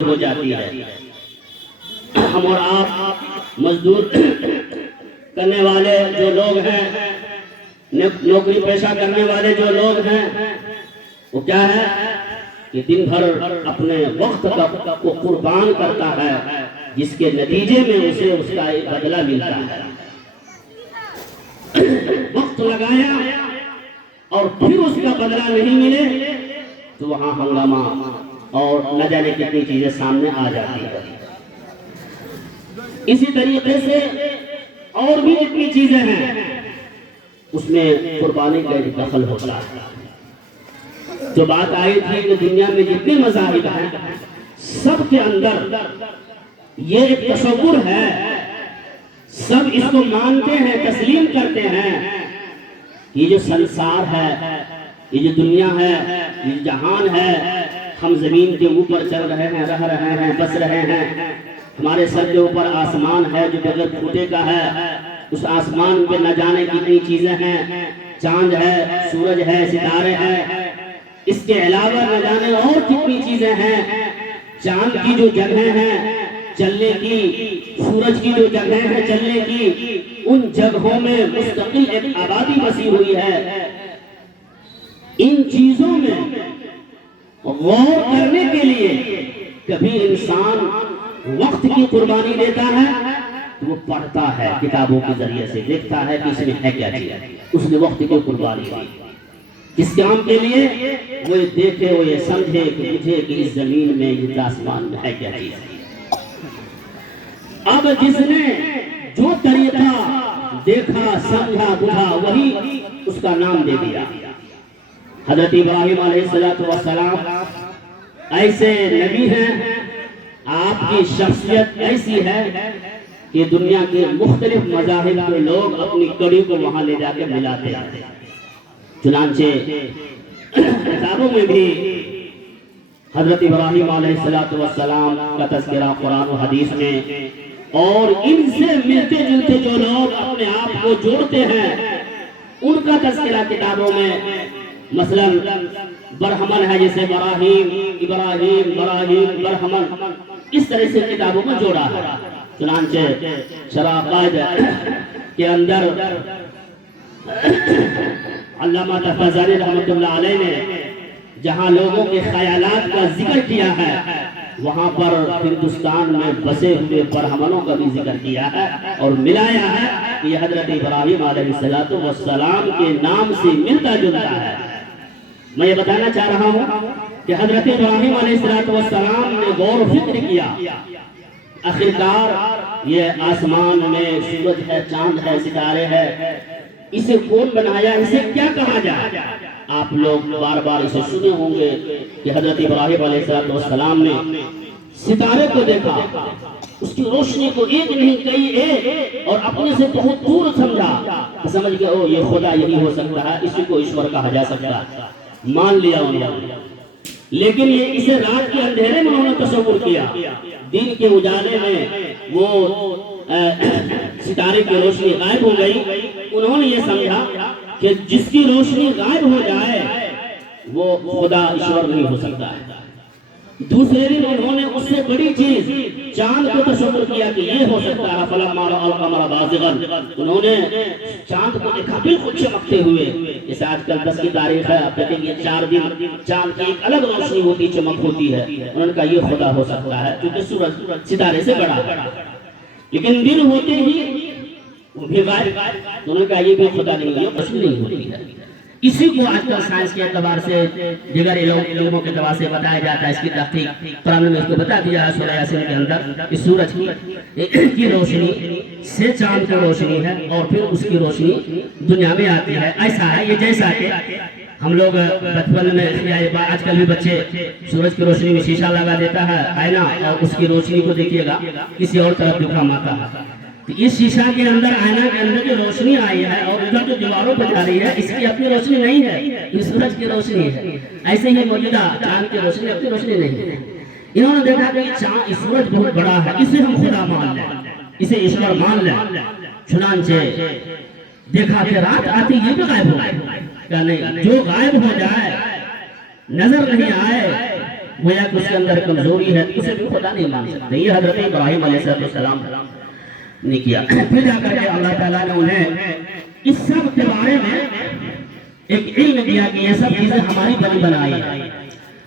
ہو جاتی ہے۔ ہم اور آپ مزدور کرنے والے جو لوگ ہیں، نوکری پیشہ کرنے والے جو لوگ ہیں، وہ کیا ہے کہ دن بھر اپنے وقت کو قربان کرتا ہے، جس کے نتیجے میں اسے اس کا ایک بدلہ ملتا ہے۔ وقت لگایا اور پھر اس کا بدلہ نہیں ملے تو وہاں ہنگامہ اور نہ جانے کتنی چیزیں سامنے آ جاتی ہیں۔ اسی طریقے سے اور بھی جتنی چیزیں ہیں اس میں قربانی کا ایک دخل ہوتا ہے۔ جو بات آئی تھی کہ دنیا میں جتنے مذاہب ہیں سب کے اندر یہ ایک تصور ہے، سب اس کو مانتے ہیں، تسلیم کرتے ہیں، یہ جو سنسار ہے، یہ جو دنیا ہے، یہ جہان ہے، ہم زمین کے اوپر چل رہے ہیں، رہ رہے ہیں، بس رہے ہیں، ہمارے سر کے اوپر آسمان ہے جو بغیر پھوٹے کا ہے، اس آسمان پہ نہ جانے کتنی چیزیں ہیں، چاند ہے، سورج ہے، ستارے ہیں، اس کے علاوہ نہ جانے اور کتنی چیزیں ہیں۔ چاند کی جو جگہیں ہیں چلنے کی، سورج کی جو جگہیں ہیں چلنے کی، ان جگہوں میں مستقل ایک آبادی بسی ہوئی ہے۔ ان چیزوں میں غور کرنے کے لیے کبھی انسان وقت کی قربانی دیتا ہے تو وہ پڑھتا ہے، کتابوں کے ذریعے سے دیکھتا ہے کہ اس میں ہے کیا چیز، اس نے وقت کی قربانی دی کس کام کے لیے، وہ یہ دیکھے، وہ یہ سمجھے کہ مجھے کہ اس زمین میں، اس آسمان میں ہے کیا چیز۔ اب جس نے جو طریقہ دیکھا، سمجھا، بجھا، وہی اس کا نام دے دیا۔ حضرت ابراہیم علیہ السلام ایسے نبی ہیں، آپ کی شخصیت ایسی ہے کہ دنیا کے مختلف مذاہب کے لوگ اپنی کڑی کو وہاں لے جا کے ملاتے ہیں۔ چنانچہ کتابوں میں بھی حضرت ابراہیم علیہ السلام کا تذکرہ قرآن و حدیث میں، اور ان سے ملتے جلتے جو لوگ اپنے آپ کو جوڑتے ہیں ان کا تذکرہ کتابوں میں، مثلا برہمن ہے جیسے ابراہیم برہمن، اس طرح سے کتابوں میں جوڑا ہے۔ چنانچہ شرائع کے اندر علامہ تفضلی رحمۃ اللہ علیہ نے جہاں لوگوں کے خیالات کا ذکر کیا ہے، وہاں پر ہندوستان میں بسے ہوئے برہمنوں کا بھی ذکر کیا ہے اور ملایا ہے کہ یہ حضرت ابراہیم علیہ السلام کے نام سے ملتا جلتا ہے۔ میں یہ بتانا چاہ رہا ہوں کہ حضرت ابراہیم علیہ السلام نے غور و فکر کیا، آخرکار یہ آسمان میں سورج ہے، چاند ہے، ستارے ہے، اسے کون بنایا، اسے کیا کہا جائے۔ آپ لوگ بار بار اسے سنے ہوں گے کہ حضرت ابراہیم علیہ السلام نے ستارے کو دیکھا، اس کی روشنی کو ایک نہیں کئی ایک، اور اپنے سے بہت دور سمجھا، سمجھ گئے او یہ خدا یہی ہو سکتا ہے، اسی کو ایشور کہا جا سکتا ہے، مان لیا انہوں نے۔ لیکن یہ اسے رات کے اندھیرے میں انہوں نے تصور کیا، دن کے اجالے میں وہ ستارے کی روشنی غائب ہو گئی، انہوں نے یہ سمجھا کہ جس کی روشنی غائب ہو جائے وہ خدا ایشور نہیں ہو سکتا ہے۔ دوسرے دن انہوں نے اس سے بڑی چیز چاند کو تصور کیا کہ یہ ہو سکتا ہے، فلما رأوا القمر بازغا، انہوں نے چاند کو دیکھا بالکل چمکتے ہوئے، جیسے آج کل 10 کی تاریخ ہے، آپ دیکھیں گے 4 دن چاند کی ایک الگ روشنی ہوتی، چمک ہوتی ہے، انہوں نے کہا یہ خدا ہو سکتا ہے کیونکہ سورج ستارے سے بڑا ہے، لیکن دن ہوتے ہی وہ بھی غائب، انہوں نے کہا یہ بھی خدا نہیں ہے، روشنی نہیں ہوتی ہے۔ اسی کو آج کل سائنس کے اعتبار سے، دیگر علوموں کے اعتبار سے بتایا جاتا ہے، اس کی تحقیق قرآن میں اس کو بتا دیا ہے سورہ یاسین کے اندر کہ سورج کی روشنی سے چاند کی روشنی ہے اور پھر اس کی روشنی دنیا میں آتی ہے۔ ایسا ہے یہ جیسا کہ ہم لوگ بچپن میں، آج کل بھی بچے سورج کی روشنی میں شیشہ لگا دیتا ہے آئینہ، اور اس کی روشنی کو دیکھیے گا کسی اور طرف دکھا ماتا ہے، تو اس شیشہ کے اندر، آئینہ کے اندر جو روشنی آئی ہے اور ادھر جو دیواروں پہ جا رہی ہے، اس کی اپنی روشنی نہیں ہے، یہ سورج کی روشنی ہے۔ ایسے ہی موجودہ چاند کی روشنی اپنی روشنی نہیں ہے۔ انہوں نے دیکھا کہ چاند، سورج بہت بڑا ہے، اسے ہم خدا مان لیں، اسے ایشور مان لیں۔ چنانچہ دیکھا کہ رات آتی یہ بھی غائب ہو گئی، کہ نہیں، جو غائب ہو جائے، نظر نہیں آئے، گویا کہ اس کے اندر کمزوری ہے، اسے بھی خدا نہیں مان سکتے. یہ حضرت ابراہیم علیہ السلام نے کیا. پھر جا کر کے اللہ تعالیٰ نے انہیں اس سب کے بارے میں ایک علم دیا کہ یہ سب چیزیں ہماری بنی بنائی ہیں.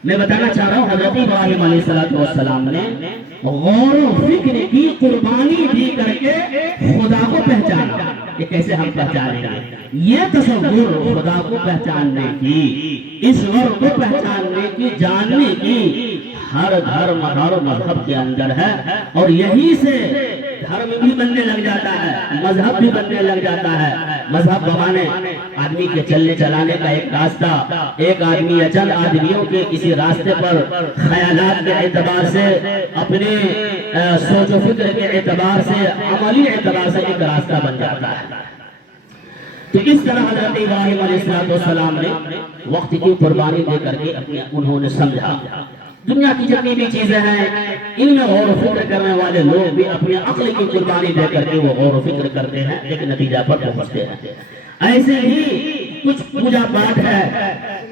میں بتانا چاہ رہا ہوں حضرت ابراہیم علیہ السلام نے غور و فکر کی، قربانی دی کر کے خدا کو پہچانا. یہ کیسے ہم پہچانیں گے؟ یہ تصور خدا کو پہچاننے کی، اس وقت کو پہچاننے کی، جاننے کی ہر دھرم ہر مذہب کے اندر ہے. اور یہی سے دھرم بھی بننے لگ جاتا ہے، مذہب بھی بننے لگ جاتا ہے. مذہب بنانے آدمی کے چلنے چلانے کا ایک راستہ، ایک آدمی یا چند آدمیوں کے کسی راستے پر خیالات کے اعتبار سے، اپنے سوچ و فکر کے اعتبار سے، عملی اعتبار سے ایک راستہ بن جاتا ہے. تو اس طرح حضرت ابراہیم علیہ السلام نے وقت کی قربانی دے کر کے انہوں نے سمجھا. دنیا کی جتنی بھی چیزیں ہیں ان میں غور و فکر کرنے والے لوگ بھی اپنے عقل کی قربانی دے کر کے وہ غور و فکر کرتے ہیں، ایک نتیجہ پر پہنچتے ہیں. ایسے ہی کچھ پوجا پاٹ ہے،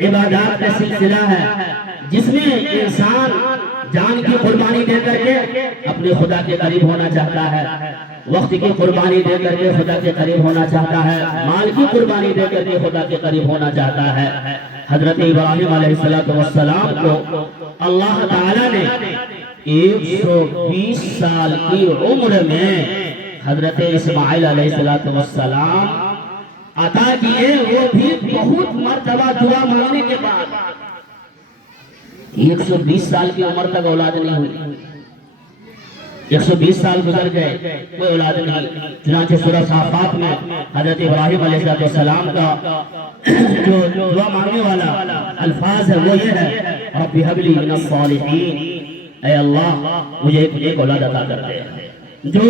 عبادات کا سلسلہ ہے جس میں انسان جان کی قربانی دے کر کے اپنے خدا کے قریب ہونا چاہتا ہے، وقت کی قربانی دے کر کے خدا کے قریب ہونا چاہتا ہے، مال کی قربانی دے کر کے خدا کے قریب ہونا چاہتا ہے. حضرت ابراہیم علیہ السلام کو اللہ تعالیٰ نے 120 سال کی عمر میں حضرت اسماعیل علیہ السلام عطا کیے، وہ بھی بہت مرتبہ دعا مانگنے کے بعد. 120 سال کی عمر تک اولاد نہیں ہوئی، 120 سال گزر گئے، کوئی اولاد نہیں. چنانچہ سورہ صافات میں حضرت ابراہیم علیہ السلام کا جو دعا مانگنے والا الفاظ ہے وہ یہ ہے، رب هب لي من الصالحین، اے اللہ مجھے ایک اولاد عطا کر دے جو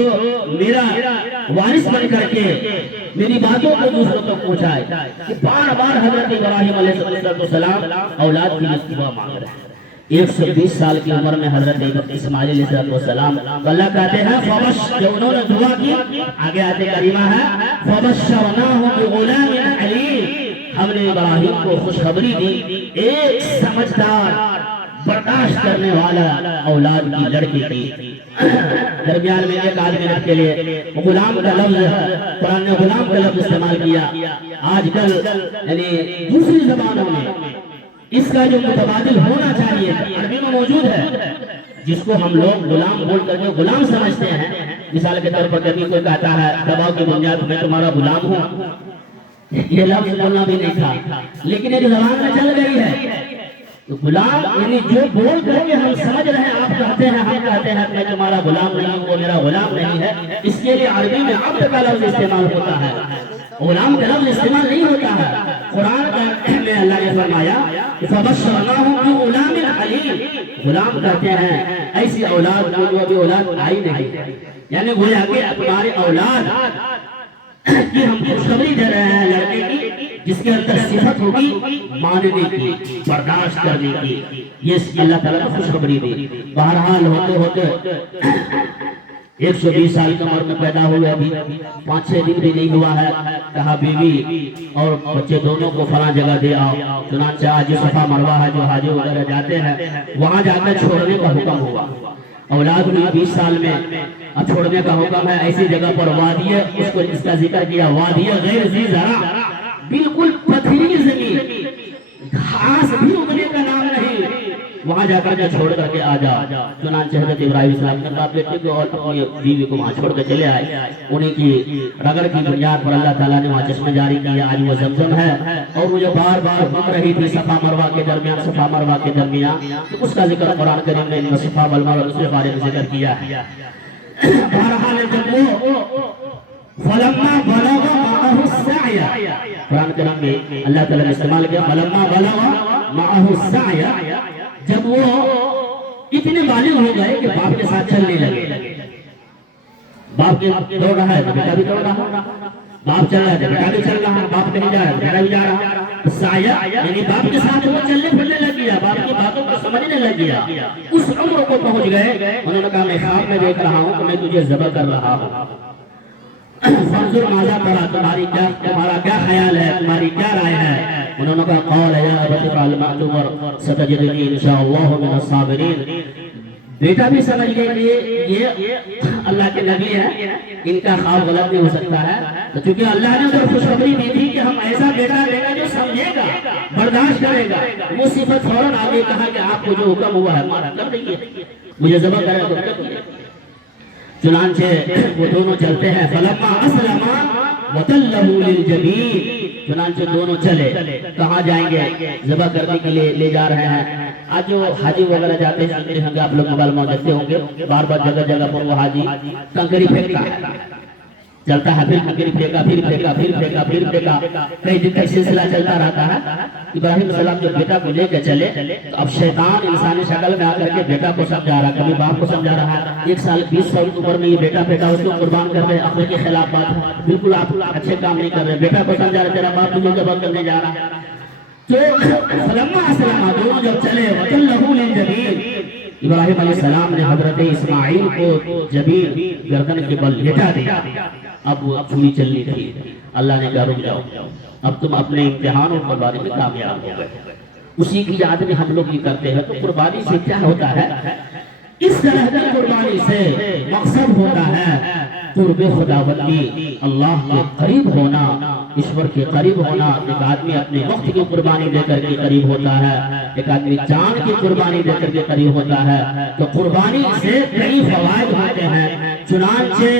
میرا وارث بن کر کے میری باتوں کو دوسروں تک پہنچائے. بار بار حضرت ابراہیم علیہ السلام اولاد کی دعا مانگ رہے ہیں. 120 سال کی عمر میں حضرت اسماعیل علیہ السلام اللہ کہتے ہیں جو انہوں نے دعا کی، آگے آتے کریمہ ہے فَبَشَّرْنَاهُ بِغُلَامٍ حَلِيمٍ، ہم نے ابراہیم کو خوشخبری دی ایک سمجھدار برداشت کرنے والا اولاد کی لڑکی کی. درمیان میں ایک آدمی کے لیے غلام کا لفظ ہے، قرآن نے غلام کا لفظ استعمال کیا. آج کل یعنی دوسری زبانوں میں اس کا جو متبادل ہونا چاہیے عربی میں موجود ہے، جس کو ہم لوگ غلام بول کر کے غلام سمجھتے ہیں. مثال کے طور پر کبھی کوئی کہتا ہے دباؤ کی بنیاد میں تمہارا غلام ہوں، یہ لفظ بولنا بھی نہیں تھا لیکن ایک زبان میں چل گئی ہے. تو غلام یعنی جو بول کر کے ہم سمجھ رہے ہیں، آپ کہتے ہیں ہم کہتے ہیں میں تمہارا غلام نہیں ہوں، وہ میرا غلام نہیں ہے، اس کے لیے عربی میں عبد کا لفظ استعمال ہوتا ہے، غلام کا لفظ استعمال نہیں ہوتا ہے. قرآن میں اللہ نے فرمایا فَبَشَّرْنَاهُ بِغُلَامٍ حَلِيمٍ، غلام کہتے ہیں ایسی اولاد جو ابھی اولاد آئی نہیں، یعنی گویا کہ تمہاری اولاد کی ہم خوشخبری دے رہے ہیں لڑکے کی جس کے اندر صفت ہوگی ماننے کی، برداشت کرنے کی. یہ اللہ تعالیٰ نے خوشخبری دی. بہرحال ہوتے ہوتے 120 سال کی عمر میں پیدا ہوئے، ابھی 5-6 دن بھی نہیں ہوا ہے، کہا بیوی اور بچے دونوں کو فلاں جگہ دے آؤ. چنانچہ آج صفا مروہ ہے جو حاجی وغیرہ جاتے ہیں وہاں جا کر چھوڑنے کا حکم ہوا. اولاد میں 20 سال میں اب چھوڑنے کا حکم ہے. ایسی جگہ پر وادی ہے، اس کو اس کا ذکر کیا، وادی غیر ذی زرع، بالکل پتھری زمین، گھاس بھی اگنے کا نام نہیں، وہاں جا کر چھوڑ کر کے آ جا. چنانچہ حضرت ابراہیم السلام نے اپنے بیٹے کو اور اپنی بیوی کو وہاں چھوڑ کے چلے آئے. انہیں کی رگڑ کی بنیاد پر اللہ تعالیٰ نے وہاں چشمہ جاری کیا. آج وہ زمزم ہے اور وہ جو بار بار گھوم رہی تھی صفا مروہ کے درمیان، صفا مروہ کے درمیان، تو اس کا ذکر قرآن کریم نے صفا والمروہ اور اس کے بارے میں ذکر کیا ہے. بہرحال جب وہ فَلَمَّا بَلَغَ مَعَهُ السَّعْيَ، قرآن کریم میں اللہ تعالیٰ نے استعمال کیا فَلَمَّا بَلَغَ مَعَهُ السَّعْيَ، جب وہ اتنے بالغ ہو گئے کہ باپ کے ساتھ چلنے لگے. باپ کے دوڑ رہا ہے تو بیٹا بھی دوڑ رہا، باپ چل رہا ہے تو بیٹا بھی چل رہا، باپ کہیں جا رہا ہے بیٹا بھی جا رہا. سایہ یعنی باپ کے ساتھ وہ چلنے پھرنے لگ گیا، باپ کی باتوں کو سمجھنے لگ گیا. اس عمر کو پہنچ گئے، انہوں نے کہا میں خواب میں دیکھ رہا ہوں کہ میں تجھے ذبح کر رہا ہوں. فانظر ماذا ترى، تمہارا کیا خیال ہے، تمہاری کیا رائے ہے؟ انہوں نے کہا قال یا ابت افعل ما تؤمر ستجدنی ان شاء اللہ من الصابرین۔ بیٹا بھی سمجھ گئے کہ یہ اللہ کے نبی ہیں، ان کا خواب غلط نہیں ہو سکتا ہے، تو چونکہ اللہ نے ادھر خوشخبری دی تھی کہ ہم ایسا بیٹا دیں گے جو سمجھے گا، برداشت کرے گا، وہ صفت فوراً آگے کہا کہ آپ کو جو حکم ہوا ہے مانا کر دیں گے، مجھے ذبح کرے تو کر دیں گے۔ چنانچہ وہ دونوں چلتے ہیں، فلما اسلما وتلہ للجبین، چنانچہ دونوں چلے، کہاں جائیں گے؟ ذبح کرنے کے لیے لے جا رہے ہیں۔ آج جو حاجی وغیرہ جاتے ہیں سنتے ہوں گے، آپ لوگ موبائل میں دیکھتے ہوں گے، بار بار جگہ جگہ پر وہ حاجی کنکری پھینکتا ہے، چلتا ہے، پھر کنکری پھینکا، پھر پھینکا، پھر پھینکا، پھر پھینکا، کئی دن کا سلسلہ چلتا رہتا ہے۔ ابراہیم علیہ السلام جب بیٹا کو لے کے چلے تو اب شیطان انسانی شکل میں آ کر کے بیٹا کو سمجھا رہا، کبھی باپ کو سمجھا رہا ہے، 1 سال 20 سال کی عمر میں یہ بیٹا پھینکا، اس کو قربان کر رہے، عقل کے خلاف بات ہے، بالکل آپ اچھے کام نہیں کر رہے، بیٹا کو سمجھا رہے تیرا باپ تجھے ذبح کرنے جا رہا ہے۔ تو فلما اسلما، دونوں جب چلے، وتلہ للجبین، ابراہیم علیہ السلام نے حضرت اسماعیل کو جبین گردن کے بل لٹا دیا۔ اب وہ چھری چلنی تھی، اللہ نے کہا رک جاؤ، اب تم اپنے امتحان اور قربانی میں کامیاب ہو گئے۔ اسی کی یاد میں ہم لوگ یہ کرتے ہیں۔ تو قربانی سے کیا ہوتا ہے؟ اس طرح کی قربانی سے مقصد ہوتا ہے قرب خداوندی، اللہ کے قریب ہونا، ایشور کے قریب ہونا۔ ایک آدمی اپنے وقت کی قربانی دے کر کے قریب ہوتا ہے، ایک آدمی جان کی قربانی دے کر کے قریب ہوتا ہے۔ تو قربانی سے کئی فوائد ہوتے ہیں، چنانچہ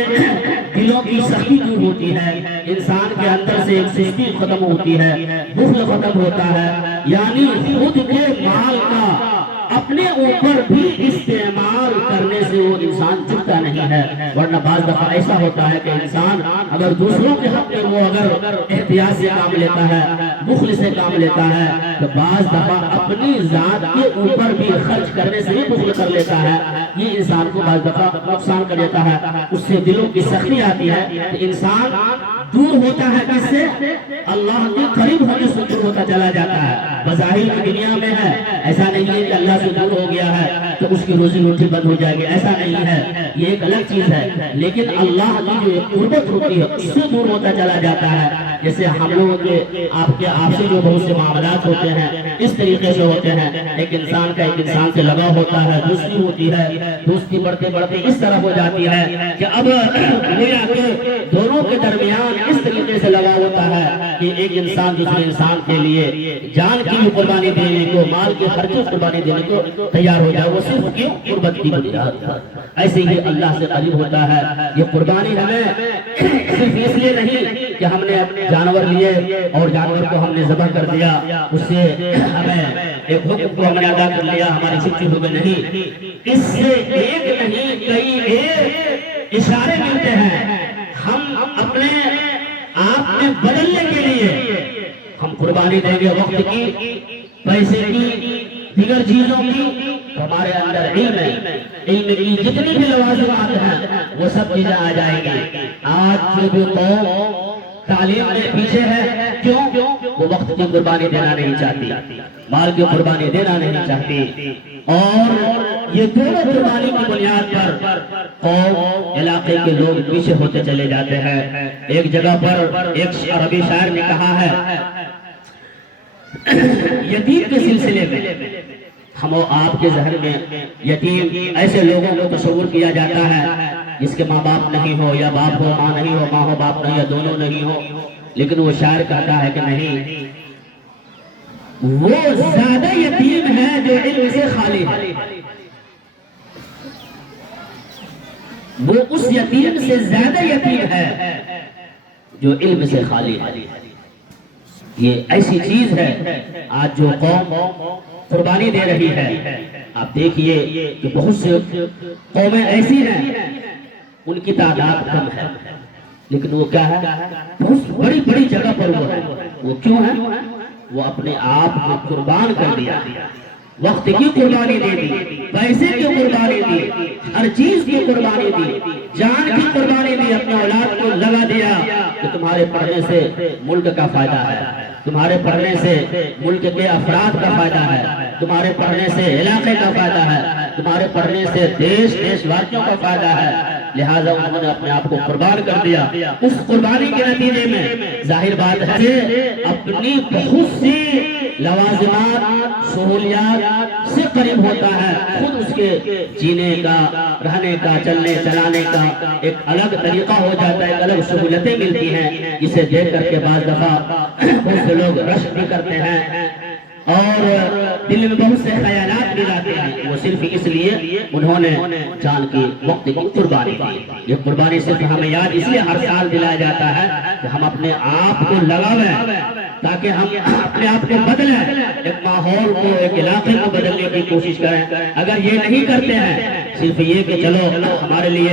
دلوں کی سختی دور ہوتی ہے، انسان کے اندر سے ایک سستی ختم ہوتی ہے، بخل ختم ہوتا ہے، یعنی خود کے مال کا اپنے اوپر بھی استعمال کرنے سے وہ انسان چکتا نہیں ہے۔ ورنہ بعض دفعہ ایسا ہوتا ہے کہ انسان اگر دوسروں کے حق میں وہ اگر احتیاط سے کام لیتا ہے، بخل سے کام لیتا ہے، تو بعض دفعہ اپنی ذات کے اوپر بھی خرچ کرنے سے بھی بخل کر لیتا ہے۔ یہ انسان کو بعض دفعہ نقصان کر دیتا ہے، اس سے دلوں کی سختی آتی ہے، تو انسان دور ہوتا ہے، کس سے؟ اللہ کے قریب ہونے سے دور ہوتا چلا جاتا ہے۔ بظاہر کی دنیا میں ہے، ایسا نہیں ہے کہ اللہ سے دور ہو گیا ہے تو اس کی روزی روٹی بند ہو جائے گی، ایسا نہیں ہے، یہ ایک الگ چیز ہے۔ لیکن اللہ کی جو ایک قربت ہوتی ہے اس سے دور ہوتا چلا جاتا ہے۔ جیسے ہم لوگوں کے آپ سے جو بہت سے معاملات ہوتے ہیں اس طریقے سے ہوتے ہیں، ایک انسان کا ایک انسان سے لگاؤ ہوتا ہے، دوستی ہوتی ہے، دوستی بڑھتے بڑھتے اس طرح ہو جاتی ہے کہ اب گویا کہ دونوں کے درمیان اس طریقے سے لگاؤ ہوتا ہے کہ ایک انسان دوسرے انسان کے لیے جان کی بھی قربانی دینے کو، مال کی ہر چیز قربانی دینے کو تیار ہو جائے، وہ صرف کیوں؟ قربت کی بنیاد پر۔ ایسے ہی اللہ سے قریب ہوتا ہے۔ یہ قربانی ہمیں صرف اس لیے نہیں کہ ہم نے اپنے جانور لیے اور جانور کو ہم نے ذبح کر دیا، اس سے ہمیں ایک حکم کو ہم نے ادا کر لیا، ہماری چھٹی ہو گئی، نہیں، اس سے ایک نہیں کئی ایک اشارے ملتے ہیں۔ ہم اپنے آپ میں بدلنے کے لیے ہم قربانی دیں گے، وقت کی، پیسے کی، دیگر چیزوں کی، ہمارے اندر علم ہے، علم کی جتنی بھی لوازمات ہیں وہ سب چیزیں آ جائیں گی۔ آج جو قوم تعلیم میں پیچھے ہے، کیوں؟ وہ وقت کی قربانی دینا نہیں چاہتی، مال کی قربانی دینا نہیں چاہتی، اور یہ دونوں قربانی کی بنیاد پر قوم، علاقے کے لوگ پیچھے ہوتے چلے جاتے ہیں۔ ایک جگہ پر ایک عربی شاعر نے کہا ہے، یتیم کے سلسلے میں ہم و آپ کے ذہن میں یتیم ایسے لوگوں کو تصور کیا جاتا ہے جس کے ماں باپ نہیں ہو، یا باپ ہو ماں نہیں ہو، ماں ہو باپ نہیں، یا دونوں نہیں ہو۔ لیکن وہ شاعر کہتا ہے کہ نہیں، وہ زیادہ یتیم ہے جو علم سے خالی ہے، وہ اس یتیم سے زیادہ یتیم ہے جو علم سے خالی ہے۔ یہ ایسی چیز ہے آج جو قوم قربانی دے رہی ہے۔ آپ دیکھئے کہ بہت سے قومیں ایسی ہیں، ان کی تعداد کم ہے، لیکن وہ کیا ہے؟ بہت بڑی بڑی جگہ پر وہ ہے۔ وہ کیوں ہے؟ وہ اپنے آپ کو قربان کر دیا، وقت کی قربانی دے دی، پیسے کی قربانی دی، ہر چیز کی قربانی دی، جان کی قربانی دی، اپنے اولاد کو لگا دیا کہ تمہارے پڑھنے سے ملک کا فائدہ ہے، تمہارے پڑھنے سے ملک کے افراد کا فائدہ ہے، تمہارے پڑھنے سے علاقے کا فائدہ ہے، تمہارے پڑھنے سے دیش واسیوں کا فائدہ ہے۔ لہذا انہوں نے اپنے آپ کو قربان کر دیا. اس قربانی کے نتیجے میں ظاہر بات ہے کہ اپنی بہت سی لوازمات سہولیات سے قریب ہوتا ہے. خود اس کے جینے کا، رہنے کا، چلنے چلانے کا ایک الگ طریقہ ہو جاتا ہے، ایک الگ سہولتیں ملتی ہیں، جسے دیکھ کر کے بعض دفعہ بہت سے لوگ رشک بھی کرتے ہیں اور دل میں بہت سے خیالات بھی لاتے ہیں. وہ صرف اس لیے انہوں نے جان کی وقت کی قربانی دی. یہ قربانی صرف ہمیں یاد اس لیے ہر سال دلایا جاتا ہے کہ ہم اپنے آپ کو لگاویں، تاکہ ہم اپنے آپ کو بدلیں، ایک ماحول کو، ایک علاقے کو بدلنے کی کوشش کریں. اگر یہ نہیں کرتے ہیں، صرف یہ کہ چلو ہمارے لیے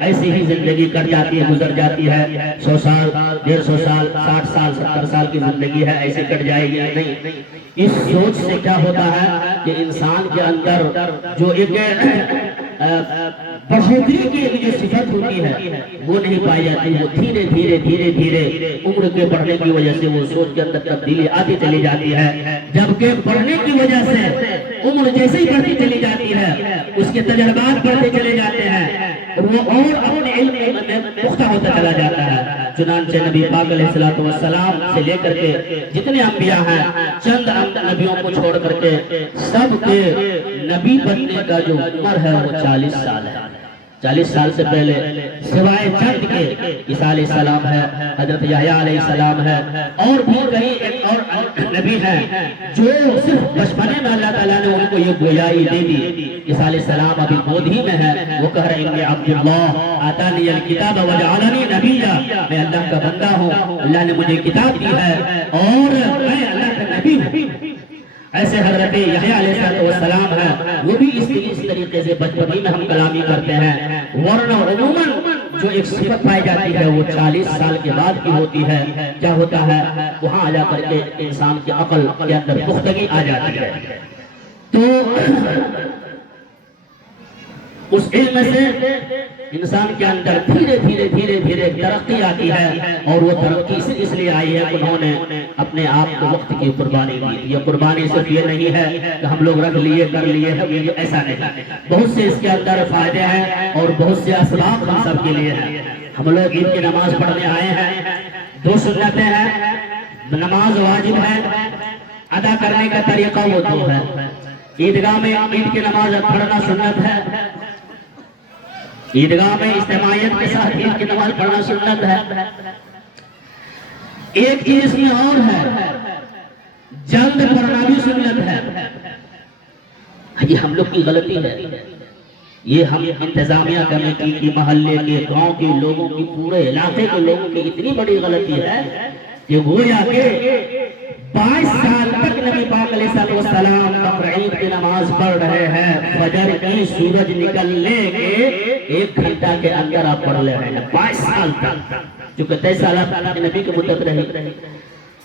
ایسی ہی زندگی کٹ جاتی ہے، گزر جاتی ہے، 100 سال، 150 سال، 60 سال، 70 سال کی زندگی ہے، ایسے کٹ جائے گی. نہیں، اس سوچ سے کیا ہوتا ہے کہ انسان کے اندر جو ایک بڑھوتری کی جو صفت ہوتی ہے وہ نہیں پائی جاتی. وہ دھیرے دھیرے عمر کے بڑھنے کی وجہ سے وہ سوچ کے اندر تبدیلی آتی چلی جاتی ہے. جبکہ بڑھنے کی وجہ سے عمر جیسے ہی بڑھتی چلی جاتی ہے، اس کے تجربات بڑھتے چلے جاتے ہیں، وہ اور اپنے علم میں پختہ ہوتا چلا جاتا ہے. چنانچہ نبی پاک علیہ السلام سے لے کر کے جتنے انبیاء ہیں، چند نبیوں کو چھوڑ کر کے سب کے نبی بننے کا جو عمر ہے وہ 40 سال ہے. 40 سال سے پہلے سوائے چند کے عیسیٰ علیہ السلام ہے، حضرت یحییٰ علیہ السلام ہے، اور بھی کئی ایک اور نبی ہیں جو صرف بچپنے میں اللہ تعالیٰ نے ان کو یہ گویائی دے دی. عیسیٰ علیہ السلام ابھی گود ہی میں ہے، وہ کہہ رہے ہیں عبداللہ آتانی الکتاب وجعلنی نبیا، میں اللہ کا بندہ ہوں، اللہ نے مجھے کتاب دی ہے اور میں اللہ کا نبی ہوں. ایسے حضرت یحییٰ علیہ السلام ہے، وہ بھی اس طریقے سے بچپنی میں ہم کلامی کرتے ہیں. ورنہ عموماً جو ایک صفت پائی جاتی ہے وہ 40 سال کے بعد کی ہوتی ہے. کیا ہوتا ہے؟ وہاں آ جا کر کے انسان کی عقل کے اندر پختگی آ جاتی ہے. تو اس علم سے انسان کے اندر دھیرے ترقی آتی ہے، اور وہ ترقی اس لیے آئی ہے کہ انہوں نے اپنے آپ کو وقت کی قربانی دی. یہ قربانی صرف یہ نہیں ہے کہ ہم لوگ رکھ لیے کر لیے ہیں، یہ ایسا نہیں. بہت سے اس کے اندر فائدے ہیں اور بہت سے اسباب ہم سب کے لیے ہیں. ہم لوگ عید کی نماز پڑھنے آئے ہیں، 2 سنتیں ہیں. نماز واجب ہے، ادا کرنے کا طریقہ وہ 2 ہے. عیدگاہ میں عید کی نماز پڑھنا سنت ہے، عیدگاہ میں اجتماعیت کے ساتھ عید کی نماز پڑھنا سنت ہے. ایک چیز اس میں اور ہے، جلد پڑھنا بھی سنت ہے. یہ ہم لوگ کی غلطی ہے، یہ ہم انتظامیہ کمیٹی کی، محلے کے، گاؤں کے لوگوں کی، پورے علاقے کے لوگوں کی اتنی بڑی غلطی ہے کہ گویا کہ 22 سال تک نبی پاک علیہ السلام بقرعید کی نماز پڑھ رہے ہیں. فجر کی سورج نکلنے کے 1 گھنٹہ کے اندر آپ پڑھ لے رہے ہیں. 22 سال تک، چونکہ 23 سال آپ نبی کی مدت رہی،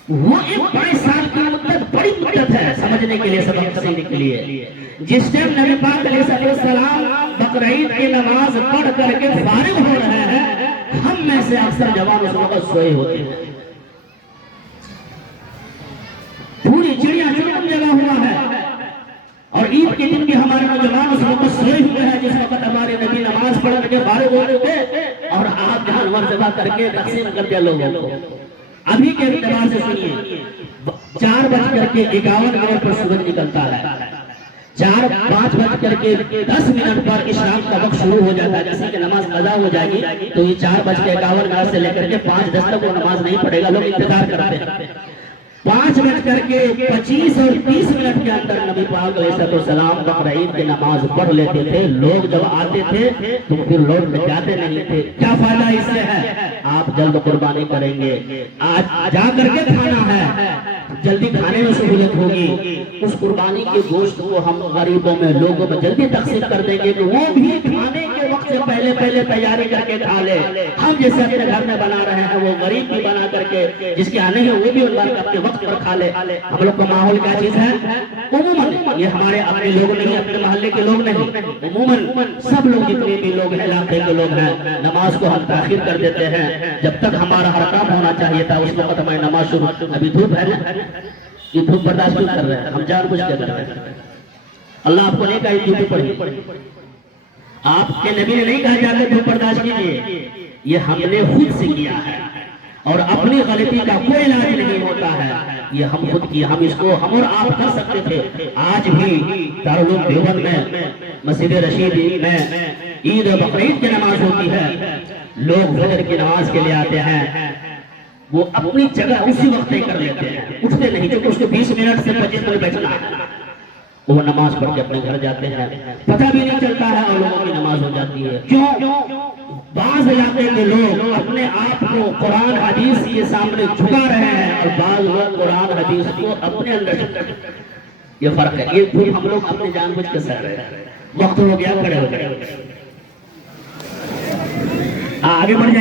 وہ ایک 22 سال کی مدت بڑی مدت ہے سمجھنے کے لیے، سبق سیکھنے کے لیے. جس ٹائم نبی پاک علیہ السلام بقرعید کی نماز پڑھ کر کے فارغ ہو رہے ہیں، ہم میں سے اکثر جوان اس وقت سوئے ہوتے ہیں. پوری چڑیا چڑم جگہ ہوا ہے، اور عید کے دن بھی ہمارے نوجوان اس وقت سوئے ہوئے ہیں جس وقت ہمارے نبی نماز پڑھ کے فارغ ہو رہے تھے، اور آپ جانور ذبح کر کے تقسیم کر دیا لوگوں کو. ابھی کے اعتبار سے سنیے، 4:51 پر سورج نکلتا ہے، 5:10 پر اشراق کا وقت شروع ہو جاتا ہے. جیسے کہ نماز قضا ہو جائے گی تو یہ 4:51 سے لے کر کے 5:10 تک وہ نماز نہیں پڑھے گا، لوگ انتظار کرتے ہیں. 5:25 اور 30 کے اندر نبی پاک علیہ السلام بقرعید کی نماز پڑھ لیتے تھے. لوگ جب آتے تھے تو پھر لوٹ جاتے نہیں تھے. کیا فائدہ اس سے ہے؟ آپ جلد قربانی کریں گے، آج جا کر کے کھانا ہے، جلدی کھانے میں سہولت ہوگی. اس قربانی کے گوشت کو ہم غریبوں میں، لوگوں میں جلدی تقسیم کر دیں گے کہ وہ بھی کھانے کے وقت سے پہلے تیاری کر کے کھا لے. ہم جیسے اپنے گھر میں بنا رہے ہیں، وہ غریب بھی بنا کر کے، جس کے آنے ہیں وہ بھی اپنے وقت پر کھا لے. ہم لوگ کا ماحول کیا چیز ہے؟ عموماً یہ ہمارے اپنے لوگ نہیں، اپنے محلے کے لوگ نہیں، عموماً سب لوگ جتنے بھی لوگ ہیں علاقے کے لوگ ہیں، نماز کو ہم تاخیر کر دیتے ہیں. جب تک ہمارا ہر کام ہونا چاہیے تھا اس وقت ہماری نماز شروع. ابھی دھوپ ہے نا، یہ دھوپ برداشت نہیں کر رہے ہیں، ہم جان بوجھ کے کر رہے ہیں. اللہ آپ کو نہیں کہا یہ دھوپ پڑھی، آپ کے نبی نے نہیں کہا جاتا دھوپ برداشت کیجیے، یہ ہم نے خود سے کیا ہے، اور اپنی غلطی کا کوئی علاج نہیں ہوتا ہے، یہ ہم خود کی، ہم اس کو ہم اور آپ کر سکتے تھے۔ آج بھی دارالعلوم دیوبند میں مسجد رشید میں عید و بقرعید کی نماز ہوتی ہے، لوگ فجر کی نماز کے لیے آتے ہیں، وہ اپنی جگہ اسی وقت طے کر لیتے ہیں، اٹھتے نہیں، چونکہ اس کو 20 منٹ سے 25 منٹ بیٹھنا ہے، وہ نماز پڑھ کے اپنے گھر جاتے ہیں، پتہ بھی نہیں چلتا ہے اور لوگوں کی نماز ہو جاتی ہے۔ کیوں؟ بعض علاقے کے لوگ اپنے آپ کو قرآن حدیث کے سامنے جھکا رہے ہیں، اور بعض لوگ قرآن حدیث کو اپنے اندر جھکا رہے ہیں۔ یہ فرق ہے، یہ خود ہم لوگ اپنے جان بوجھ کے سہ رہے ہیں۔ وقت ہو گیا، کھڑے ہو گئے، آگے بڑھ جائیں۔